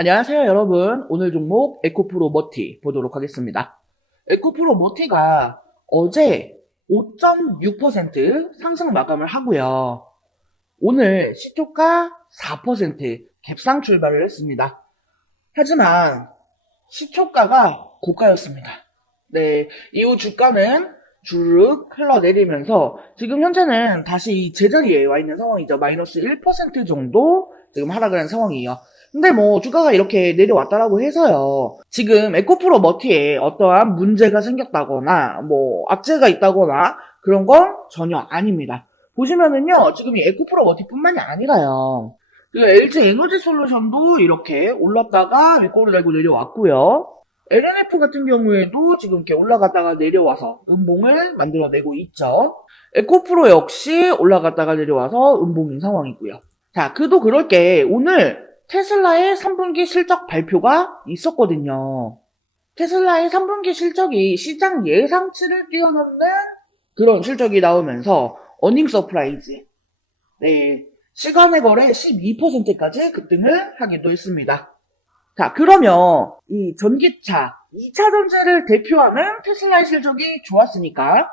안녕하세요, 여러분. 오늘 종목 에코프로 머티 보도록 하겠습니다. 에코프로 머티가 어제 5.6% 상승 마감을 하고요. 오늘 시초가 4% 갭상 출발을 했습니다. 하지만 시초가가 고가였습니다. 네, 이후 주가는 주르륵 흘러내리면서 지금 현재는 다시 이 제자리에 와 있는 상황이죠. 마이너스 1% 정도 지금 하락을 한 상황이에요. 근데 뭐 주가가 이렇게 내려왔다라고 해서요. 지금 에코프로 머티에 어떠한 문제가 생겼다거나 뭐 악재가 있다거나 그런 건 전혀 아닙니다. 보시면은요. 지금 이 에코프로 머티뿐만이 아니라요. 그 LG 에너지 솔루션도 이렇게 올랐다가 윗골을 달고 내려왔고요. LNF 같은 경우에도 지금 이렇게 올라갔다가 내려와서 음봉을 만들어내고 있죠. 에코프로 역시 올라갔다가 내려와서 음봉인 상황이고요. 자, 그도 그럴 게 오늘 테슬라의 3분기 실적 발표가 있었거든요. 테슬라의 3분기 실적이 시장 예상치를 뛰어넘는 그런 실적이 나오면서 어닝 서프라이즈. 네, 시간의 거래 12%까지 급등을 하기도 했습니다. 자, 그러면 이 전기차, 2차 전지를 대표하는 테슬라의 실적이 좋았으니까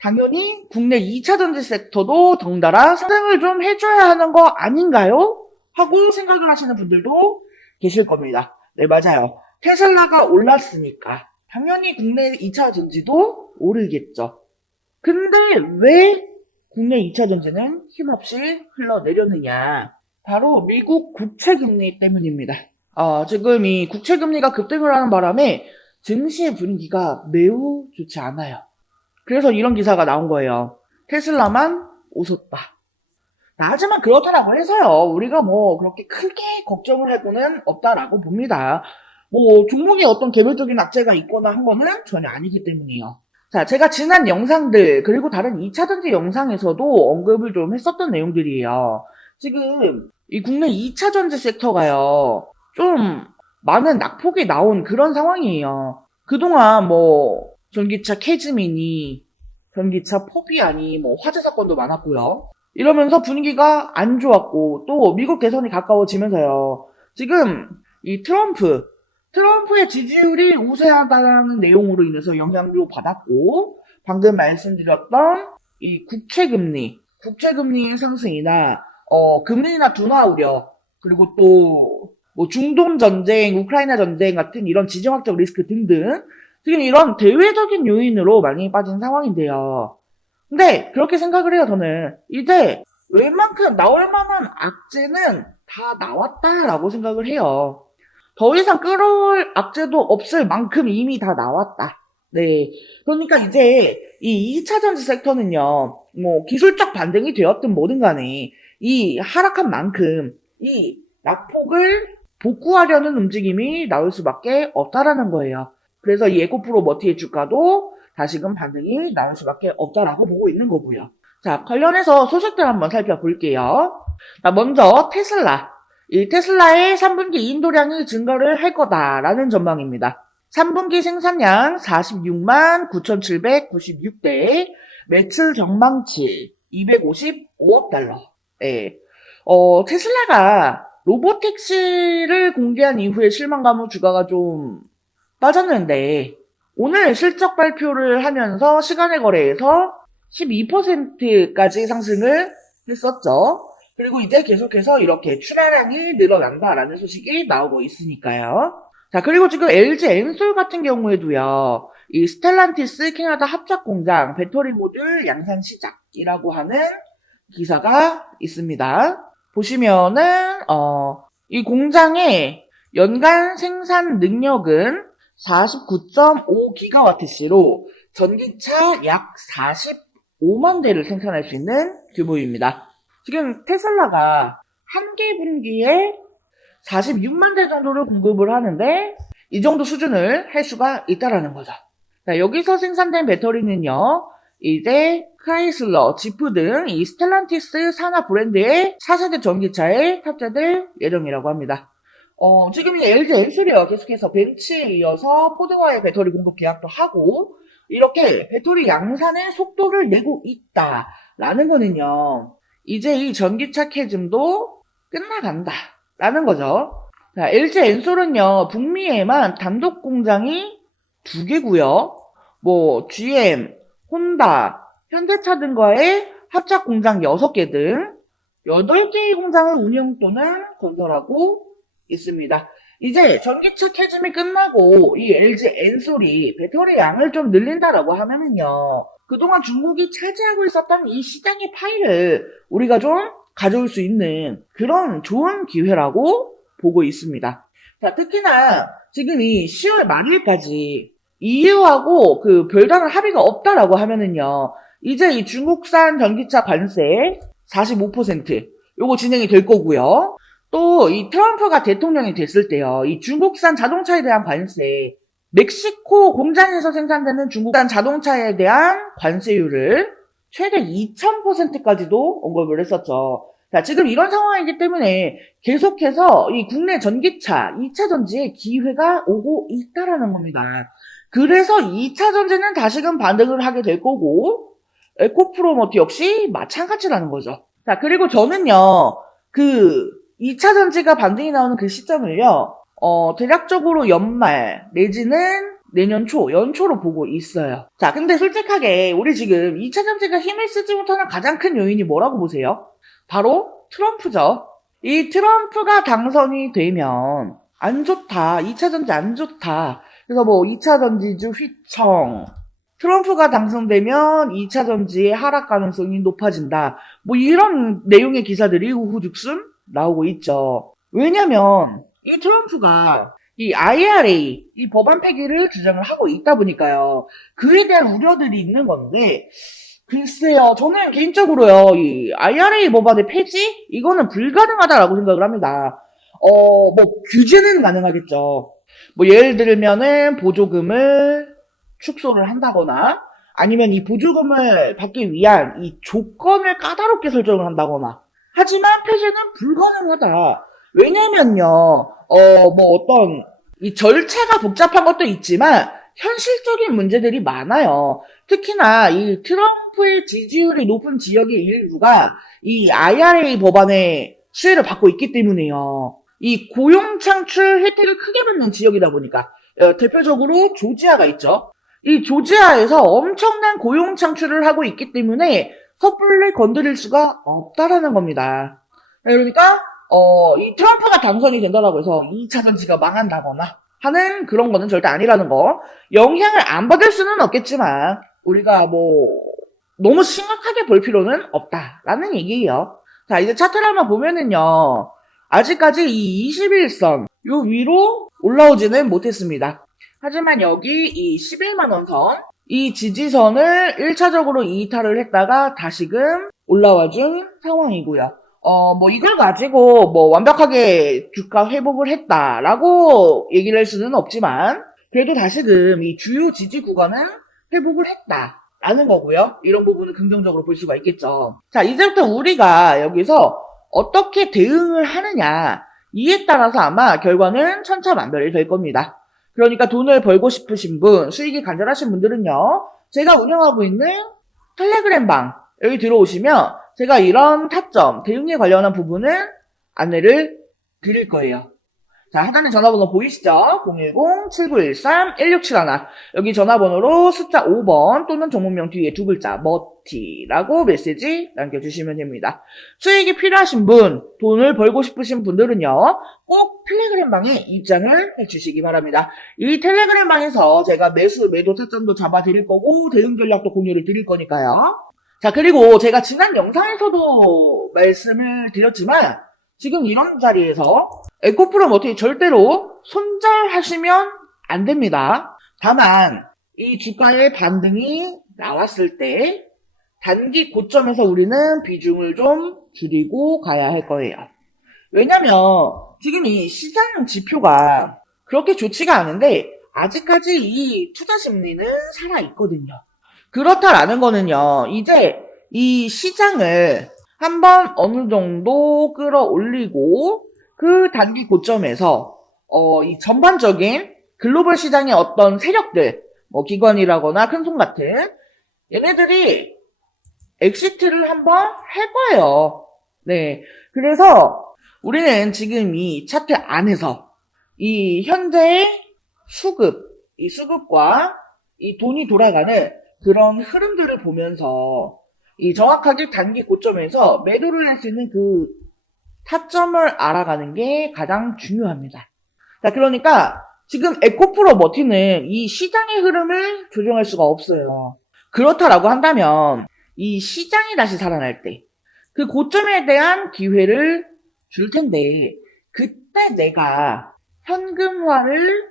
당연히 국내 2차 전지 섹터도 덩달아 상승을 좀 해줘야 하는 거 아닌가요? 하고 생각을 하시는 분들도 계실 겁니다. 네, 맞아요. 테슬라가 올랐으니까 당연히 국내 2차 전지도 오르겠죠. 근데 왜 국내 2차 전지는 힘없이 흘러내렸느냐? 바로 미국 국채금리 때문입니다. 지금 이 국채금리가 급등을 하는 바람에 증시의 분위기가 매우 좋지 않아요. 그래서 이런 기사가 나온 거예요. 테슬라만 웃었다. 하지만 그렇다라고 해서요. 우리가 뭐 그렇게 크게 걱정을 하고는 없다라고 봅니다. 뭐 종목에 어떤 개별적인 악재가 있거나 한 거는 전혀 아니기 때문이에요. 자, 제가 지난 영상들 그리고 다른 2차전지 영상에서도 언급을 좀 했었던 내용들이에요. 지금 이 국내 2차전지 섹터가요. 좀 많은 낙폭이 나온 그런 상황이에요. 그동안 뭐 전기차 캐즈미니, 전기차 포비아니 뭐 화재 사건도 많았고요. 이러면서 분위기가 안 좋았고 또 미국 대선이 가까워지면서요. 지금 이 트럼프의 지지율이 우세하다는 내용으로 인해서 영향도 받았고 방금 말씀드렸던 이 국채금리의 상승이나 금리나 둔화 우려 그리고 또 뭐 중동 전쟁, 우크라이나 전쟁 같은 이런 지정학적 리스크 등등 지금 이런 대외적인 요인으로 많이 빠진 상황인데요. 근데 그렇게 생각을 해요, 저는. 이제 웬만큼 나올 만한 악재는 다 나왔다라고 생각을 해요. 더 이상 끌어올 악재도 없을 만큼 이미 다 나왔다. 네. 그러니까 이제 이 2차 전지 섹터는요, 뭐 기술적 반등이 되었든 뭐든 간에 이 하락한 만큼 이 낙폭을 복구하려는 움직임이 나올 수밖에 없다라는 거예요. 그래서 이 에코프로 머티의 주가도 다시금 반등이 나올 수밖에 없다라고 보고 있는 거고요. 자, 관련해서 소식들 한번 살펴볼게요. 자, 먼저 테슬라. 이 테슬라의 3분기 인도량이 증가를 할 거다라는 전망입니다. 3분기 생산량 46만 9,796대, 매출 전망치 255억 달러. 네. 테슬라가 로보택시를 공개한 이후에 실망감 후 주가가 좀 빠졌는데, 오늘 실적 발표를 하면서 시간의 거래에서 12%까지 상승을 했었죠. 그리고 이제 계속해서 이렇게 출하량이 늘어난다라는 소식이 나오고 있으니까요. 자, 그리고 지금 LG 엔솔 같은 경우에도요, 이 스텔란티스 캐나다 합작 공장 배터리 모듈 양산 시작이라고 하는 기사가 있습니다. 보시면은, 이 공장의 연간 생산 능력은 49.5기가와트시로 전기차 약 45만 대를 생산할 수 있는 규모입니다. 지금 테슬라가 한 개 분기에 46만 대 정도를 공급을 하는데 이 정도 수준을 할 수가 있다라는 거죠. 자, 여기서 생산된 배터리는요. 이제 크라이슬러, 지프 등 이 스텔란티스 산하 브랜드의 4세대 전기차에 탑재될 예정이라고 합니다. 지금 이 LG 엔솔이요. 계속해서 벤츠에 이어서 포드와의 배터리 공급 계약도 하고 이렇게 배터리 양산의 속도를 내고 있다라는 거는요. 이제 이 전기차 캐즘도 끝나간다라는 거죠. 자, LG 엔솔은요, 북미에만 단독 공장이 2개고요. 뭐 GM, 혼다, 현대차 등과의 합작 공장 6개 등 8개의 공장을 운영 또는 건설하고 있습니다. 이제 전기차 캐즘이 끝나고 이 LG 엔솔이 배터리 양을 좀 늘린다라고 하면은요, 그동안 중국이 차지하고 있었던 이 시장의 파이를 우리가 좀 가져올 수 있는 그런 좋은 기회라고 보고 있습니다. 자, 특히나 지금 이 10월 말일까지 EU하고 그 별다른 합의가 없다라고 하면은요, 이제 이 중국산 전기차 관세 45% 요거 진행이 될 거고요. 또 이 트럼프가 대통령이 됐을 때요, 이 중국산 자동차에 대한 관세, 멕시코 공장에서 생산되는 중국산 자동차에 대한 관세율을 최대 2000%까지도 언급을 했었죠. 자, 지금 이런 상황이기 때문에 계속해서 이 국내 전기차 2차 전지에 기회가 오고 있다라는 겁니다. 그래서 2차 전지는 다시금 반등을 하게 될 거고, 에코프로모티 역시 마찬가지라는 거죠. 자, 그리고 저는요, 그 2차 전지가 반등이 나오는 그 시점을요, 대략적으로 연말 내지는 내년 초, 연초로 보고 있어요. 자, 근데 솔직하게 우리 지금 2차 전지가 힘을 쓰지 못하는 가장 큰 요인이 뭐라고 보세요? 바로 트럼프죠. 이 트럼프가 당선이 되면 안 좋다. 2차 전지 안 좋다. 그래서 뭐 2차 전지주 휘청. 트럼프가 당선되면 2차 전지의 하락 가능성이 높아진다. 뭐 이런 내용의 기사들이 우후죽순 나오고 있죠. 왜냐면 이 트럼프가 이 IRA, 이 법안 폐기를 주장을 하고 있다 보니까요. 그에 대한 우려들이 있는 건데, 글쎄요, 저는 개인적으로요, 이 IRA 법안의 폐지? 이거는 불가능하다라고 생각을 합니다. 뭐, 규제는 가능하겠죠. 뭐, 예를 들면은 보조금을 축소를 한다거나, 아니면 이 보조금을 받기 위한 이 조건을 까다롭게 설정을 한다거나. 하지만 폐지는 불가능하다. 왜냐면요, 뭐 어떤, 이 절차가 복잡한 것도 있지만, 현실적인 문제들이 많아요. 특히나 이 트럼프의 지지율이 높은 지역의 일부가 이 IRA 법안의 수혜를 받고 있기 때문에요. 이 고용 창출 혜택을 크게 받는 지역이다 보니까 대표적으로 조지아가 있죠. 이 조지아에서 엄청난 고용 창출을 하고 있기 때문에 섣불리 건드릴 수가 없다라는 겁니다. 그러니까 이 트럼프가 당선이 된다라고 해서 2차 전지가 망한다거나 하는 그런 거는 절대 아니라는 거. 영향을 안 받을 수는 없겠지만 우리가 뭐 너무 심각하게 볼 필요는 없다라는 얘기예요. 자, 이제 차트를 한번 보면은요. 아직까지 이 21선 요 위로 올라오지는 못했습니다. 하지만 여기 이 11만원 선, 이 지지선을 1차적으로 이탈을 했다가 다시금 올라와 준 상황이고요. 뭐 이걸 가지고 뭐 완벽하게 주가 회복을 했다라고 얘기를 할 수는 없지만 그래도 다시금 이 주요 지지 구간은 회복을 했다라는 거고요. 이런 부분은 긍정적으로 볼 수가 있겠죠. 자, 이제부터 우리가 여기서 어떻게 대응을 하느냐 이에 따라서 아마 결과는 천차만별이 될 겁니다. 그러니까 돈을 벌고 싶으신 분, 수익이 간절하신 분들은요. 제가 운영하고 있는 텔레그램 방 여기 들어오시면 제가 이런 타점, 대응에 관련한 부분은 안내를 드릴 거예요. 자, 하단에 전화번호 보이시죠? 010-7913-1671 여기 전화번호로 숫자 5번 또는 종목명 뒤에 두 글자 머티라고 메시지 남겨주시면 됩니다. 수익이 필요하신 분, 돈을 벌고 싶으신 분들은요. 꼭 텔레그램 방에 입장을 해주시기 바랍니다. 이 텔레그램 방에서 제가 매수, 매도 타점도 잡아드릴 거고 대응 전략도 공유를 드릴 거니까요. 자, 그리고 제가 지난 영상에서도 말씀을 드렸지만 지금 이런 자리에서 에코프로모티 절대로 손절하시면 안 됩니다. 다만 이 주가의 반등이 나왔을 때 단기 고점에서 우리는 비중을 좀 줄이고 가야 할 거예요. 왜냐면 지금 이 시장 지표가 그렇게 좋지가 않은데 아직까지 이 투자 심리는 살아있거든요. 그렇다라는 거는요. 이제 이 시장을 한번 어느 정도 끌어올리고 그 단기 고점에서 이 전반적인 글로벌 시장의 어떤 세력들, 뭐 기관이라거나 큰손 같은 얘네들이 엑시트를 한번 할 거예요. 네. 그래서 우리는 지금 이 차트 안에서 이 현재의 이 수급과 이 돈이 돌아가는 그런 흐름들을 보면서 이 정확하게 단기 고점에서 매도를 할 수 있는 그 타점을 알아가는 게 가장 중요합니다. 자, 그러니까 지금 에코프로 머티는 이 시장의 흐름을 조정할 수가 없어요. 그렇다라고 한다면 이 시장이 다시 살아날 때 그 고점에 대한 기회를 줄 텐데 그때 내가 현금화를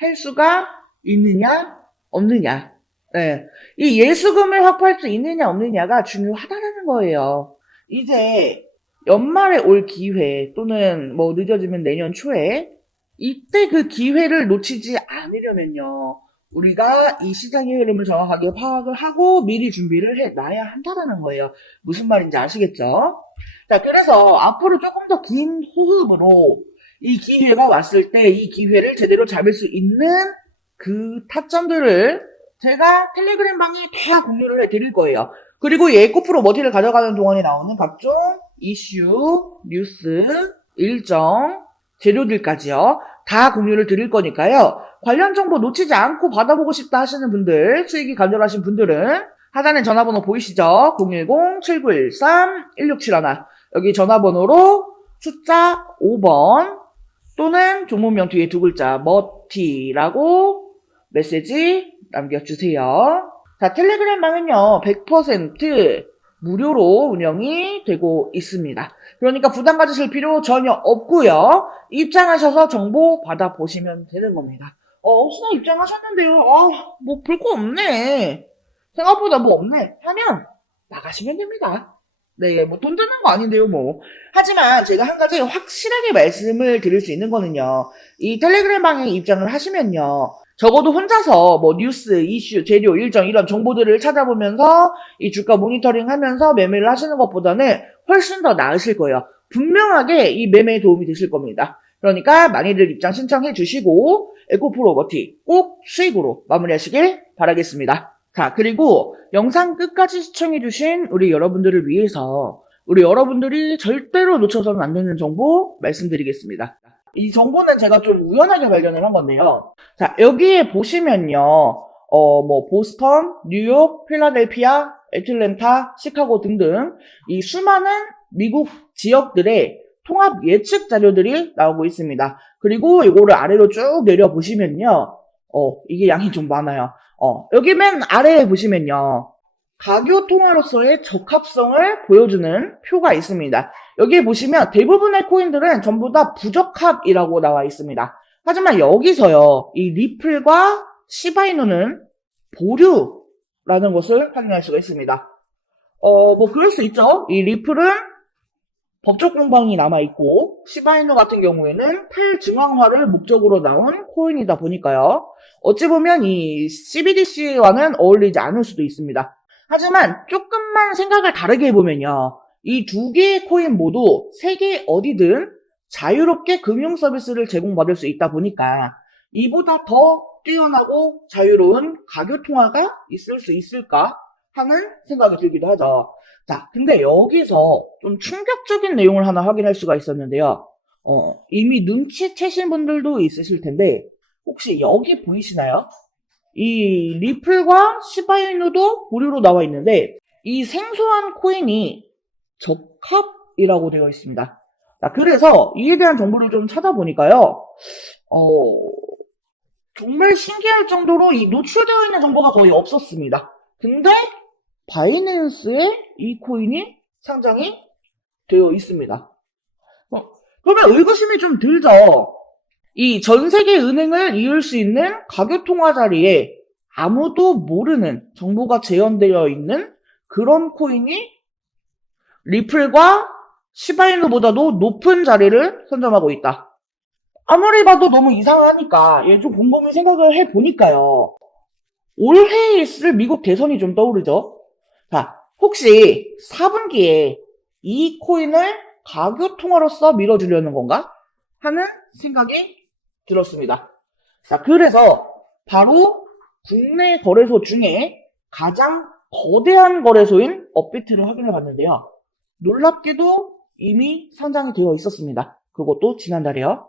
할 수가 있느냐 없느냐. 네. 이 예수금을 확보할 수 있느냐 없느냐가 중요하다는 거예요. 이제 연말에 올 기회 또는 뭐 늦어지면 내년 초에 이때 그 기회를 놓치지 않으려면요. 우리가 이 시장의 흐름을 정확하게 파악을 하고 미리 준비를 해 놔야 한다는 거예요. 무슨 말인지 아시겠죠? 자, 그래서 앞으로 조금 더 긴 호흡으로 이 기회가 왔을 때 이 기회를 제대로 잡을 수 있는 그 타점들을 제가 텔레그램 방에 다 공유를 해드릴 거예요. 그리고 이 에코프로 머티를 가져가는 동안에 나오는 각종 이슈, 뉴스, 일정, 재료들까지요. 다 공유를 드릴 거니까요. 관련 정보 놓치지 않고 받아보고 싶다 하시는 분들, 수익이 간절하신 분들은 하단에 전화번호 보이시죠? 010-7913-1671 여기 전화번호로 숫자 5번 또는 종목명 뒤에 두 글자 머티라고 메시지 남겨주세요. 자, 텔레그램방은요 100% 무료로 운영이 되고 있습니다. 그러니까 부담 가지실 필요 전혀 없고요. 입장하셔서 정보 받아보시면 되는 겁니다. 혹시나 입장하셨는데요. 뭐 볼 거 없네. 생각보다 뭐 없네. 하면 나가시면 됩니다. 네, 뭐 돈 드는 거 아닌데요, 뭐. 하지만 제가 한 가지 확실하게 말씀을 드릴 수 있는 거는요. 이 텔레그램 방에 입장을 하시면요. 적어도 혼자서 뭐 뉴스, 이슈, 재료, 일정 이런 정보들을 찾아보면서 이 주가 모니터링 하면서 매매를 하시는 것보다는 훨씬 더 나으실 거예요. 분명하게 이 매매에 도움이 되실 겁니다. 그러니까 많이들 입장 신청해 주시고 에코프로 머티 꼭 수익으로 마무리하시길 바라겠습니다. 자, 그리고 영상 끝까지 시청해주신 우리 여러분들을 위해서 우리 여러분들이 절대로 놓쳐서는 안 되는 정보 말씀드리겠습니다. 이 정보는 제가 좀 우연하게 발견을 한 건데요. 자, 여기에 보시면요. 뭐, 보스턴, 뉴욕, 필라델피아, 애틀랜타, 시카고 등등 이 수많은 미국 지역들의 통합 예측 자료들이 나오고 있습니다. 그리고 이거를 아래로 쭉 내려보시면요. 이게 양이 좀 많아요. 여기 맨 아래에 보시면요. 가교 통화로서의 적합성을 보여주는 표가 있습니다. 여기 보시면 대부분의 코인들은 전부 다 부적합이라고 나와 있습니다. 하지만 여기서요. 이 리플과 시바이누는 보류라는 것을 확인할 수가 있습니다. 뭐 그럴 수 있죠. 이 리플은 법적 공방이 남아있고 시바이누 같은 경우에는 탈증왕화를 목적으로 나온 코인이다 보니까요. 어찌 보면 이 CBDC와는 어울리지 않을 수도 있습니다. 하지만 조금만 생각을 다르게 해보면요. 이 두 개의 코인 모두 세계 어디든 자유롭게 금융 서비스를 제공받을 수 있다 보니까 이보다 더 뛰어나고 자유로운 가교 통화가 있을 수 있을까 하는 생각이 들기도 하죠. 자, 근데 여기서 좀 충격적인 내용을 하나 확인할 수가 있었는데요. 이미 눈치채신 분들도 있으실 텐데, 혹시 여기 보이시나요? 이 리플과 시바이누도 보류로 나와 있는데, 이 생소한 코인이 적합이라고 되어 있습니다. 자, 그래서 이에 대한 정보를 좀 찾아보니까요, 정말 신기할 정도로 이 노출되어 있는 정보가 거의 없었습니다. 근데 바이낸스에 이 코인이 상장이 되어 있습니다. 그러면 의구심이 좀 들죠. 이 전 세계 은행을 이을 수 있는 가교 통화 자리에 아무도 모르는 정보가 재현되어 있는 그런 코인이 리플과 시바이누보다도 높은 자리를 선점하고 있다. 아무리 봐도 너무 이상하니까 얘 좀 곰곰이 생각을 해보니까요. 올해에 있을 미국 대선이 좀 떠오르죠. 자, 혹시 4분기에 이 코인을 가교 통화로서 밀어주려는 건가? 하는 생각이 들었습니다. 자, 그래서 바로 국내 거래소 중에 가장 거대한 거래소인 업비트를 확인해 봤는데요. 놀랍게도 이미 상장이 되어 있었습니다. 그것도 지난달에요.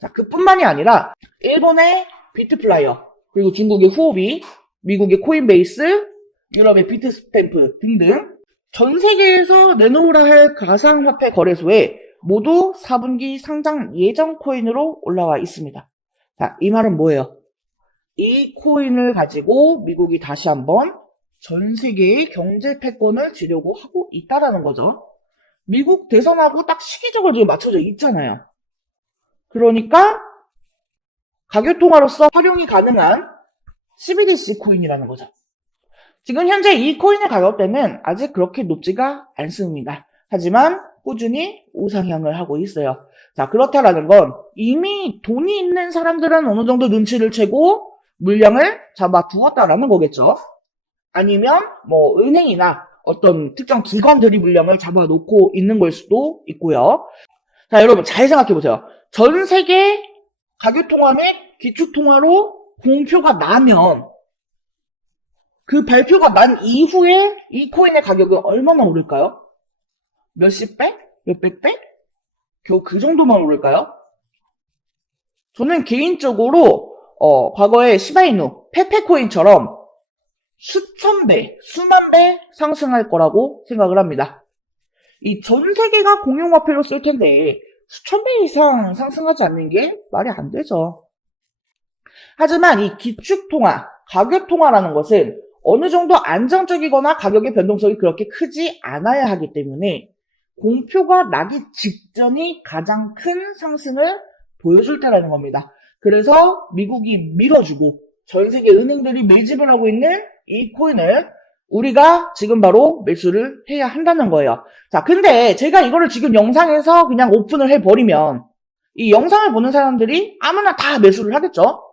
자, 그뿐만이 아니라 일본의 비트플라이어, 그리고 중국의 후오비, 미국의 코인베이스, 유럽의 비트스탬프 등등 전 세계에서 내놓으라 할 가상화폐 거래소에 모두 4분기 상장 예정 코인으로 올라와 있습니다. 자, 이 말은 뭐예요? 이 코인을 가지고 미국이 다시 한번 전 세계의 경제 패권을 쥐려고 하고 있다라는 거죠. 미국 대선하고 딱 시기적으로 지금 맞춰져 있잖아요. 그러니까 가격통화로서 활용이 가능한 CBDC 코인이라는 거죠. 지금 현재 이 코인의 가격대는 아직 그렇게 높지가 않습니다. 하지만 꾸준히 우상향을 하고 있어요. 자, 그렇다라는 건 이미 돈이 있는 사람들은 어느 정도 눈치를 채고 물량을 잡아두었다라는 거겠죠. 아니면 뭐 은행이나 어떤 특정 기관들이 물량을 잡아놓고 있는 걸 수도 있고요. 자, 여러분 잘 생각해 보세요. 전 세계 가격통화 및 기축통화로 공표가 나면 그 발표가 난 이후에 이 코인의 가격은 얼마나 오를까요? 몇십 배? 몇백 배? 겨우 그 정도만 오를까요? 저는 개인적으로 과거에 시바이누, 페페코인처럼 수천 배, 수만 배 상승할 거라고 생각을 합니다. 이 전 세계가 공용화폐로 쓸 텐데 수천 배 이상 상승하지 않는 게 말이 안 되죠. 하지만 이 기축통화, 가격통화라는 것은 어느 정도 안정적이거나 가격의 변동성이 그렇게 크지 않아야 하기 때문에 공표가 나기 직전이 가장 큰 상승을 보여줄 때라는 겁니다. 그래서 미국이 밀어주고 전 세계 은행들이 매집을 하고 있는 이 코인을 우리가 지금 바로 매수를 해야 한다는 거예요. 자, 근데 제가 이거를 지금 영상에서 그냥 오픈을 해버리면 이 영상을 보는 사람들이 아무나 다 매수를 하겠죠?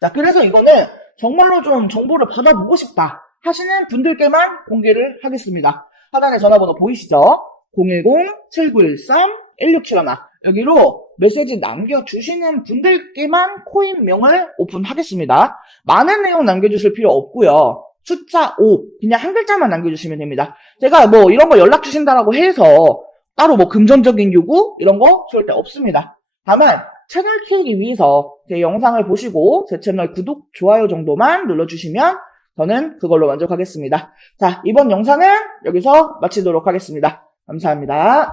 자, 그래서 이거는 정말로 좀 정보를 받아보고 싶다 하시는 분들께만 공개를 하겠습니다. 하단에 전화번호 보이시죠? 010-7913-1671 여기로 메시지 남겨주시는 분들께만 코인명을 오픈하겠습니다. 많은 내용 남겨주실 필요 없고요. 숫자 5 그냥 한 글자만 남겨주시면 됩니다. 제가 뭐 이런 거 연락 주신다라고 해서 따로 뭐 금전적인 요구 이런 거 절대 없습니다. 다만 채널 키우기 위해서 제 영상을 보시고 제 채널 구독, 좋아요 정도만 눌러주시면 저는 그걸로 만족하겠습니다. 자, 이번 영상은 여기서 마치도록 하겠습니다. 감사합니다.